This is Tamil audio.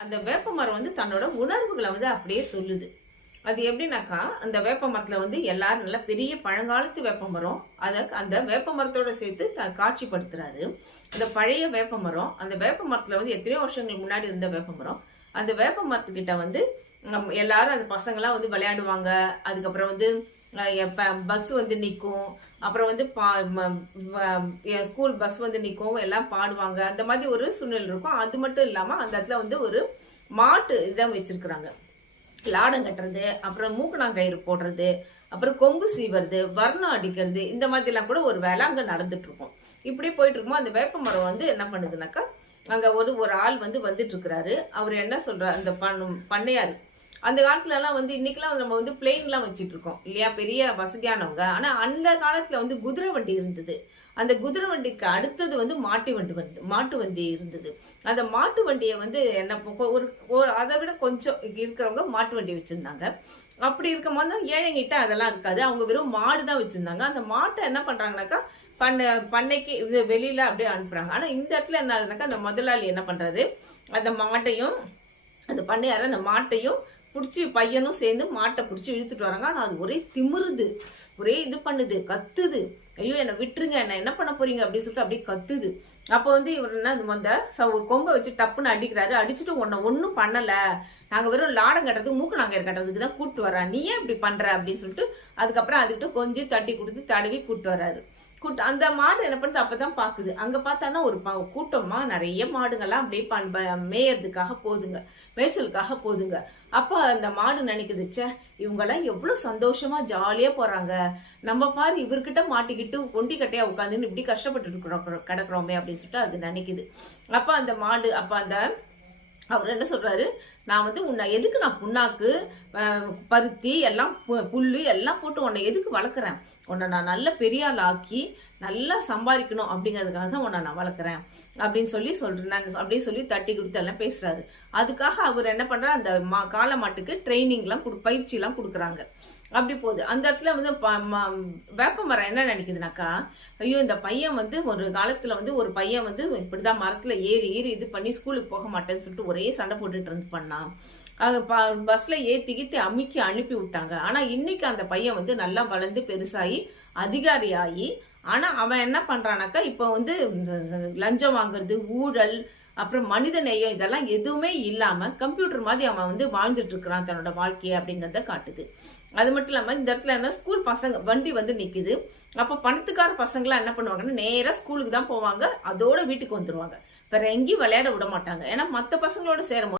அந்த வேப்ப மரம் வந்து தன்னோட உணர்வுகளை வந்து அப்படியே சொல்லுது. அது எப்படின்னாக்கா அந்த வேப்ப மரத்துல வந்து எல்லாரும் நல்ல பெரிய பழங்காலத்து வேப்ப மரம். அதை அந்த வேப்ப மரத்தோட சேர்த்து த காட்சிப்படுத்துறாரு. அந்த பழைய வேப்ப மரம் அந்த வேப்ப மரத்துல வந்து எத்தனையோ வருஷங்களுக்கு முன்னாடி இருந்த வேப்ப மரம். அந்த வேப்ப மரத்துக்கிட்ட வந்து நம்ம எல்லாரும் அந்த பசங்களாம் வந்து விளையாடுவாங்க. அதுக்கப்புறம் வந்து பஸ் வந்து நிற்கும் அப்புறம் வந்து பா ஸ்கூல் பஸ் வந்து நிற்கும் எல்லாம் பாடுவாங்க. அந்த மாதிரி ஒரு சூழ்நிலை இருக்கும். அது மட்டும் இல்லாமல் அந்த இடத்துல வந்து ஒரு மாட்டு இதான் வச்சிருக்கிறாங்க. லாடம் கட்டுறது அப்புறம் மூக்கணாங்கயிறு போடுறது அப்புறம் கொம்பு சீவுறது வர்ணம் அடிக்கிறது இந்த மாதிரிலாம் கூட ஒரு வேலை அங்கே நடந்துட்டு இருக்கும் இப்படி போயிட்டு இருக்கும்போது அந்த வேப்ப மரம் வந்து என்ன பண்ணுதுனாக்கா அங்கே ஒரு ஒரு ஆள் வந்து வந்துட்டு இருக்கிறாரு அவர் என்ன சொல்றாரு? அந்த பண்ண பண்ணையாரு அந்த காலத்துல எல்லாம் வந்து இன்னைக்கெல்லாம் நம்ம வந்து பிளெயின்லாம் வச்சுட்டு இருக்கோம் இல்லையா? பெரிய வசதியானவங்க. ஆனா அந்த காலத்துல வந்து குதிரை வண்டி இருந்தது. அந்த குதிரை வண்டிக்கு அடுத்தது வந்து மாட்டு வண்டி வந்து மாட்டு வண்டி இருந்தது. அந்த மாட்டு வண்டியை வந்து என்ன ஒரு ஒரு அதை விட கொஞ்சம் இருக்கிறவங்க மாட்டு வண்டி வச்சிருந்தாங்க. அப்படி இருக்கும்போது தான் ஏழைங்கிட்ட அதெல்லாம் இருக்காது. அவங்க வெறும் மாடு தான் வச்சிருந்தாங்க. அந்த மாட்டை என்ன பண்றாங்கனாக்கா பண்ண பண்ணைக்கு இது வெளியில அப்படியே அனுப்புறாங்க. ஆனா இந்த இடத்துல என்ன ஆகுதுனாக்கா அந்த முதலாளி என்ன பண்றாரு? அந்த மாட்டையும் அந்த பண்ணையார அந்த மாட்டையும் பிடிச்சி பையனும் சேர்ந்து மாட்டை பிடிச்சி இழுத்துட்டு வராங்க. ஆனால் அது ஒரே திமிருது. ஒரே இது பண்ணுது. கத்துது. ஐயோ என்னை விட்டுருங்க. என்ன என்ன பண்ண போறீங்க? அப்படின்னு சொல்லிட்டு அப்படியே கத்துது. அப்போ வந்து இவர் என்ன அந்த ஒரு கொம்பை வச்சு டப்புன்னு அடிக்கிறாரு. அடிச்சுட்டு உன்னை ஒன்றும் பண்ணலை. நாங்கள் வெறும் லாடம் கட்டுறதுக்கு மூக்கு நாங்கள் கட்டுறதுக்கு தான் கூட்டு வரோம் நீ ஏன் இப்படி பண்ணுற அப்படின்னு சொல்லிட்டு அதுக்கப்புறம் அதுக்கிட்ட கொஞ்சம் தட்டி கொடுத்து தடவி கூட்டு வராரு கூட்டம் அந்த மாடு என்ன பண்ணுது? அப்பதான் பார்க்குது அங்கே பார்த்தானா ஒரு கூட்டமாக நிறைய மாடுங்கள்லாம் அப்படியே பண்ப மேயறதுக்காக போதுங்க. மேய்ச்சலுக்காக போதுங்க. அப்போ அந்த மாடு நினைக்குது ச்சே இவங்கெல்லாம் எவ்வளோ சந்தோஷமாக ஜாலியாக போகிறாங்க நம்ம பாரு இவர்கிட்ட மாட்டிக்கிட்டு கொண்டி கட்டையாக உட்காந்துன்னு இப்படி கஷ்டப்பட்டு இருக்கிறோம் கிடக்குறோமே அப்படின்னு சொல்லிட்டு அது நினைக்குது. அப்போ அந்த மாடு அப்போ அந்த அவர் என்ன சொல்றாரு? நான் வந்து உன்னை எதுக்கு நான் புண்ணாக்கு பருத்தி எல்லாம் பு- புல்லு எல்லாம் போட்டு உன்னை எதுக்கு வளர்க்குறேன்? உன்னை நான் நல்ல பெரிய ஆக்கி நல்லா சம்பாதிக்கணும் அப்படிங்கிறதுக்காக தான் உன்னை நான் வளர்க்குறேன் அப்படின்னு சொல்லி சொல்கிறேன் நான் அப்படியே சொல்லி தட்டி கொடுத்து எல்லாம் பேசுகிறாரு அதுக்காக அவர் என்ன பண்றாரு? அந்த மா காளை மாட்டுக்கு ட்ரைனிங்லாம் கொடு பயிற்சிலாம் கொடுக்குறாங்க. அப்படி போகுது. அந்த இடத்துல வந்து ப- ம- வேப்ப மரம் என்ன நினைக்குதுனாக்கா ஐயோ இந்த பையன் வந்து ஒரு காலத்தில் வந்து ஒரு பையன் வந்து இப்படிதான் மரத்தில் ஏறி ஏறி இது பண்ணி ஸ்கூலுக்கு போக மாட்டேன்னு சொல்லிட்டு ஒரே சண்டை போட்டுட்டு இருந்து பண்ணான். ப- பஸ்ல ஏத்தி கித்தி அமுக்கி அனுப்பி விட்டாங்க. ஆனா இன்னைக்கு அந்த பையன் வந்து நல்லா வளர்ந்து பெருசாகி அதிகாரி ஆகி ஆனா அவன் என்ன பண்றானாக்கா இப்போ வந்து இந்த லஞ்சம் வாங்குறது ஊழல் அப்புறம் மனித நேயம் இதெல்லாம் எதுவுமே இல்லாம கம்ப்யூட்டர் மாதிரி அவன் வந்து வாழ்ந்துட்டு இருக்கிறான் தன்னோட வாழ்க்கையை அப்படிங்கறத காட்டுது. அது மட்டும் இல்லாம இந்த இடத்துல என்ன ஸ்கூல் பசங்க வண்டி வந்து நிக்குது. அப்போ பணத்துக்கார பசங்களாம் என்ன பண்ணுவாங்கன்னா நேரா ஸ்கூலுக்கு தான் போவாங்க. அதோட வீட்டுக்கு வந்துருவாங்க. வேற எங்கேயும் விளையாட விட மாட்டாங்க. ஏன்னா மற்ற பசங்களோட சேரும்